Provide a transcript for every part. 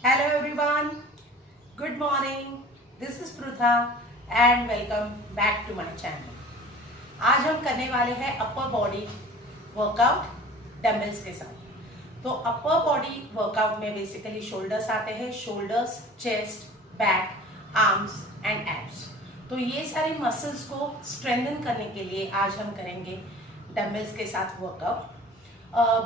Hello everyone, good morning. This is Prutha and welcome back to my channel. आज हम करने वाले हैं अपर बॉडी वर्कआउट डंबल्स के साथ। तो अपर बॉडी वर्कआउट में बेसिकली शोल्डर्स आते हैं, shoulders, chest, back, arms and abs. तो ये सारे मसल्स को स्ट्रेंथन करने के लिए आज हम करेंगे डंबल्स के साथ वर्कआउट।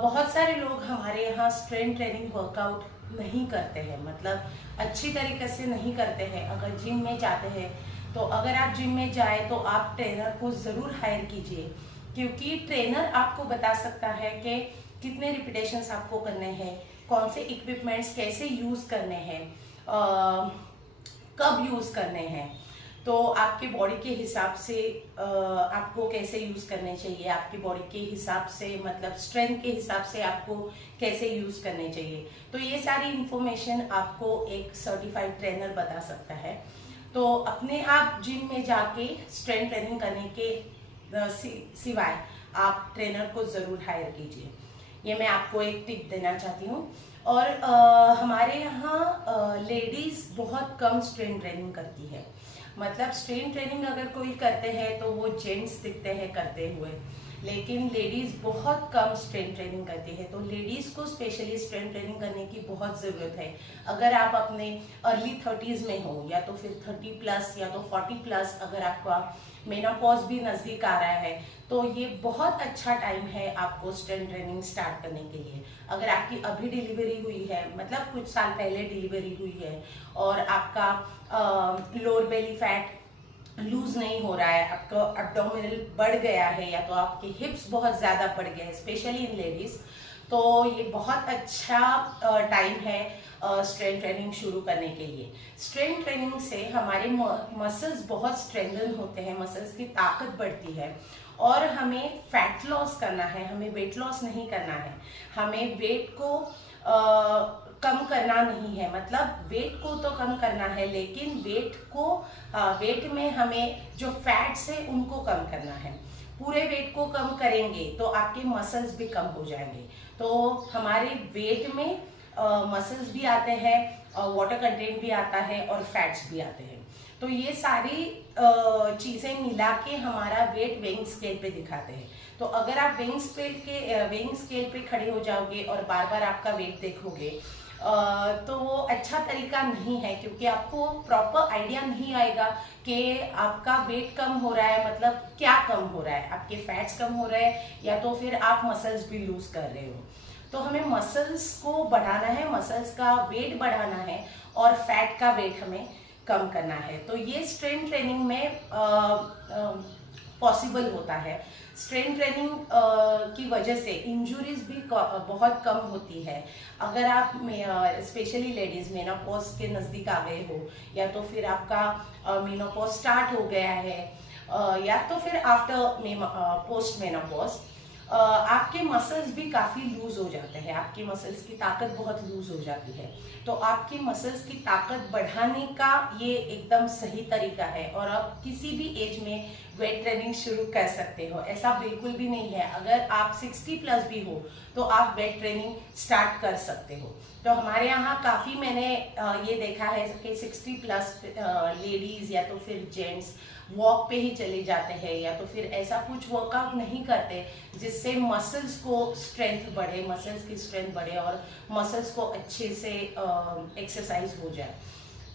बहुत सारे लोग हमारे यहाँ स्ट्रेंथ ट्रेनिंग वर्कआउट नहीं करते हैं, मतलब अच्छी तरीके से नहीं करते हैं। अगर जिम में जाते हैं तो अगर आप जिम में जाए तो आप ट्रेनर को ज़रूर हायर कीजिए, क्योंकि ट्रेनर आपको बता सकता है कि कितने रिपीटेशंस आपको करने हैं, कौन से इक्विपमेंट्स कैसे यूज़ करने हैं, कब यूज़ करने हैं। तो आपके बॉडी के हिसाब से आपको कैसे यूज़ करने चाहिए, आपकी बॉडी के हिसाब से मतलब स्ट्रेंथ के हिसाब से आपको कैसे यूज़ करने चाहिए। तो ये सारी इंफॉर्मेशन आपको एक सर्टिफाइड ट्रेनर बता सकता है। तो अपने आप जिम में जाके स्ट्रेंथ ट्रेनिंग करने के सिवाय आप ट्रेनर को ज़रूर हायर कीजिए। ये मैं आपको एक टिप देना चाहती हूँ। और हमारे यहाँ लेडीज़ बहुत कम स्ट्रेंथ ट्रेनिंग करती है। मतलब स्ट्रेंथ ट्रेनिंग अगर कोई करते हैं तो वो जेंट्स दिखते हैं करते हुए, लेकिन लेडीज़ बहुत कम स्ट्रेंथ ट्रेनिंग करती है। तो लेडीज़ को स्पेशली स्ट्रेंथ ट्रेनिंग करने की बहुत ज़रूरत है। अगर आप अपने अर्ली 30s में हो या तो फिर 30 प्लस या तो 40 प्लस, अगर आपका मेनोपॉज भी नज़दीक आ रहा है तो ये बहुत अच्छा टाइम है आपको स्ट्रेंथ ट्रेनिंग स्टार्ट करने के लिए। अगर आपकी अभी डिलीवरी हुई है, मतलब कुछ साल पहले डिलीवरी हुई है और आपका लोअर बेली फैट लूज नहीं हो रहा है, आपका एब्डोमिनल बढ़ गया है या तो आपके हिप्स बहुत ज़्यादा बढ़ गए हैं, स्पेशली इन लेडीज़, तो ये बहुत अच्छा टाइम है स्ट्रेंथ ट्रेनिंग शुरू करने के लिए। स्ट्रेंथ ट्रेनिंग से हमारे मसल्स बहुत स्ट्रेंथन होते हैं, मसल्स की ताकत बढ़ती है। और हमें फैट लॉस करना है, हमें वेट लॉस नहीं करना है। हमें वेट को कम करना नहीं है, मतलब वेट को तो कम करना है, लेकिन वेट में हमें जो फैट्स है उनको कम करना है। पूरे वेट को कम करेंगे तो आपके मसल्स भी कम हो जाएंगे। तो हमारे वेट में मसल्स भी आते हैं, वाटर कंटेंट भी आता है और फैट्स भी आते हैं। तो ये सारी चीज़ें मिला के हमारा वेट वेइंग स्केल पे दिखाते हैं। तो अगर आप वेइंग स्केल पे खड़े हो जाओगे और बार बार आपका वेट देखोगे तो वो अच्छा तरीका नहीं है, क्योंकि आपको प्रॉपर आइडिया नहीं आएगा कि आपका वेट कम हो रहा है, मतलब क्या कम हो रहा है, आपके फैट्स कम हो रहे हैं या तो फिर आप मसल्स भी लूज कर रहे हो। तो हमें मसल्स को बढ़ाना है, मसल्स का वेट बढ़ाना है और फैट का वेट हमें कम करना है। तो ये स्ट्रेंथ ट्रेनिंग में पॉसिबल होता है। स्ट्रेंथ ट्रेनिंग की वजह से इंजुरीज भी बहुत कम होती है। अगर आप स्पेशली लेडीज मेनोपॉज के नज़दीक आ गए हो या तो फिर आपका मेनोपॉज स्टार्ट हो गया है या तो फिर आफ्टर पोस्ट मेनोपॉज, आपके मसल्स भी काफ़ी लूज हो जाते हैं, आपकी मसल्स की ताकत बहुत लूज हो जाती है। तो आपकी मसल्स की ताकत बढ़ाने का ये एकदम सही तरीका है। और आप किसी भी एज में वेट ट्रेनिंग शुरू कर सकते हो, ऐसा बिल्कुल भी नहीं है। अगर आप 60 प्लस भी हो तो आप वेट ट्रेनिंग स्टार्ट कर सकते हो। तो हमारे यहाँ काफ़ी मैंने ये देखा है कि 60 प्लस लेडीज़ या तो फिर जेंट्स वॉक पे ही चले जाते हैं या तो फिर ऐसा कुछ वर्कआउट नहीं करते जिससे मसल्स को स्ट्रेंथ बढ़े, मसल्स की स्ट्रेंथ बढ़े और मसल्स को अच्छे से एक्सरसाइज हो जाए।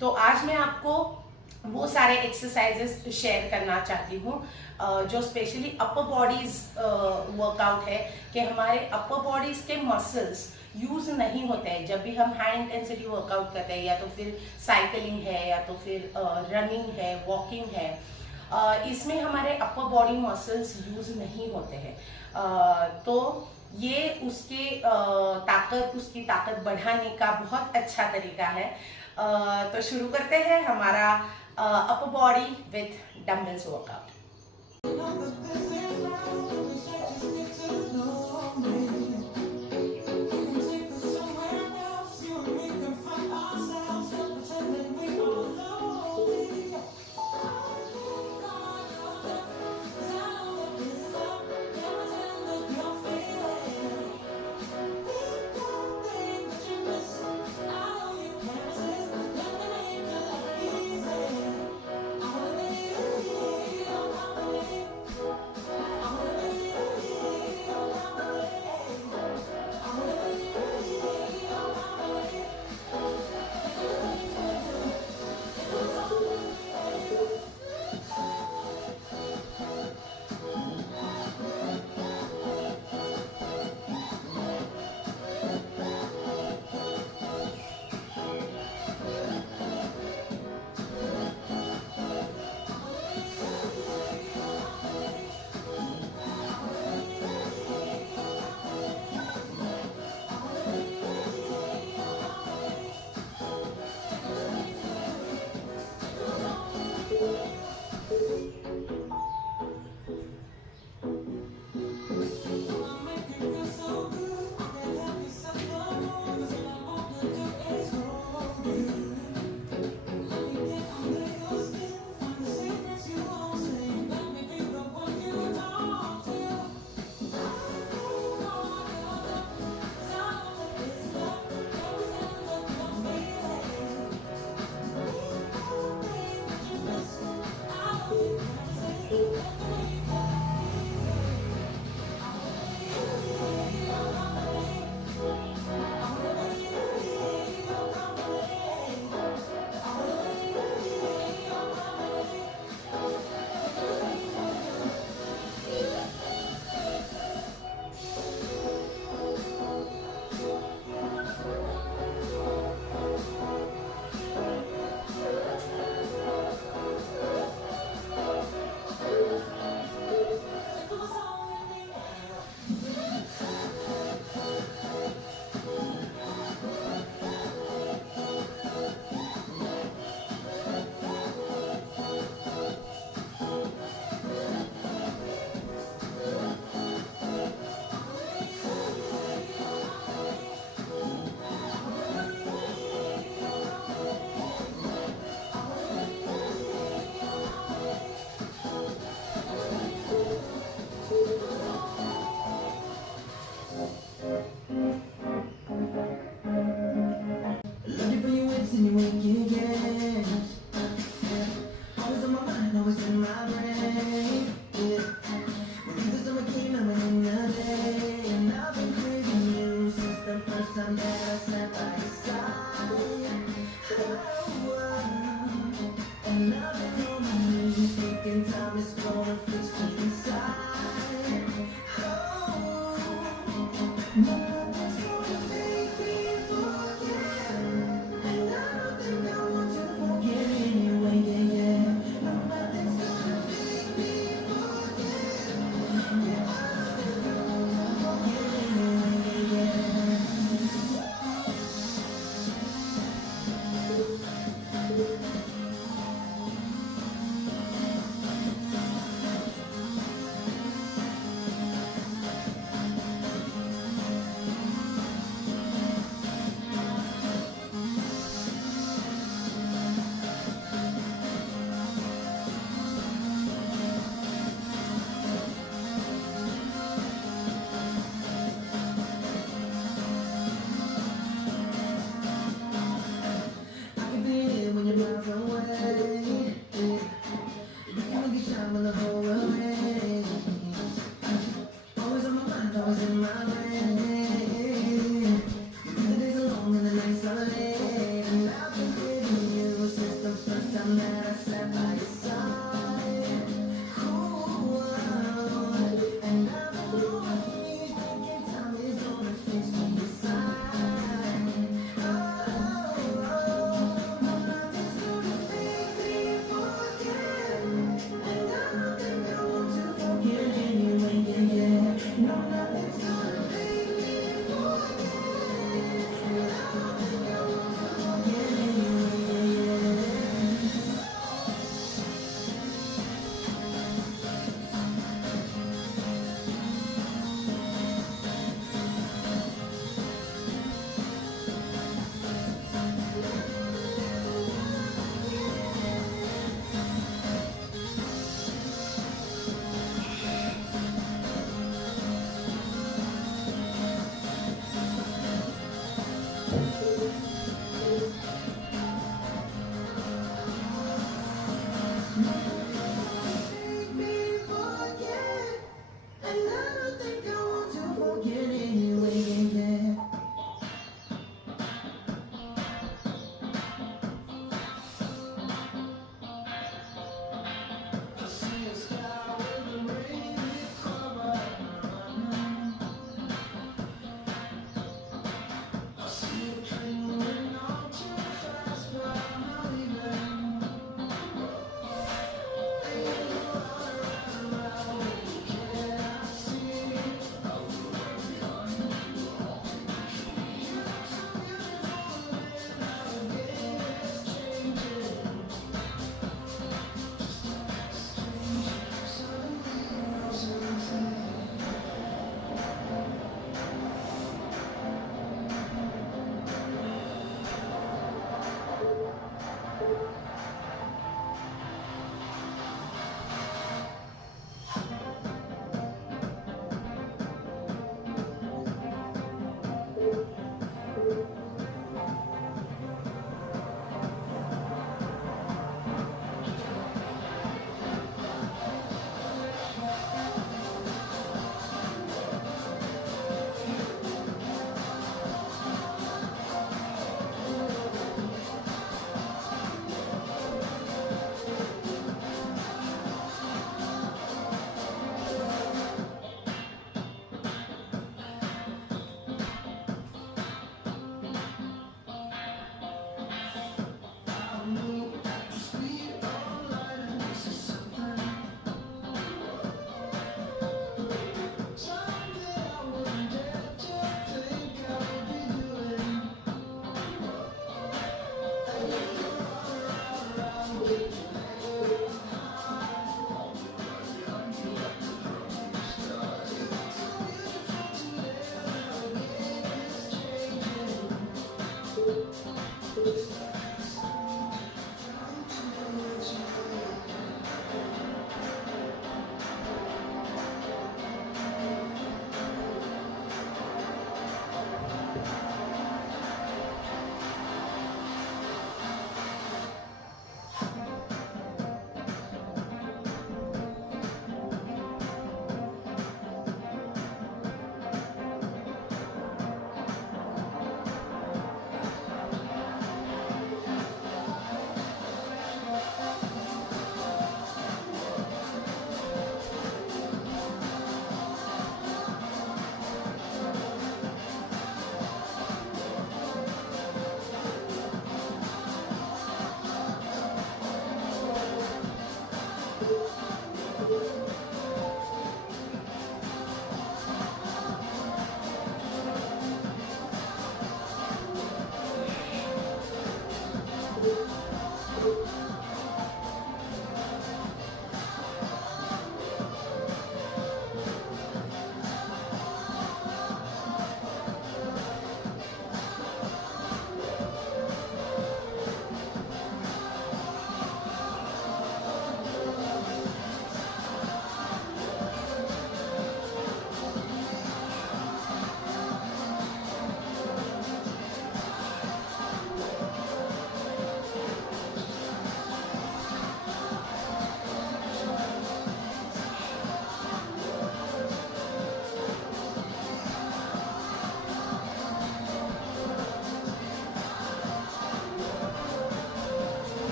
तो आज मैं आपको वो सारे एक्सरसाइजेस शेयर करना चाहती हूँ जो स्पेशली अपर बॉडीज वर्कआउट है, कि हमारे अपर बॉडीज के मसल्स यूज नहीं होते हैं जब भी हम हाई इंटेंसिटी वर्कआउट करते हैं, या तो फिर साइकिलिंग है या तो फिर रनिंग है, वॉकिंग है। इसमें हमारे अपर बॉडी मसल्स यूज नहीं होते हैं। तो ये उसकी ताकत बढ़ाने का बहुत अच्छा तरीका है। तो शुरू करते हैं हमारा upper body with dumbbells workout.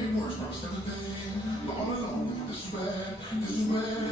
made worse, but I still a thing. All alone, this is where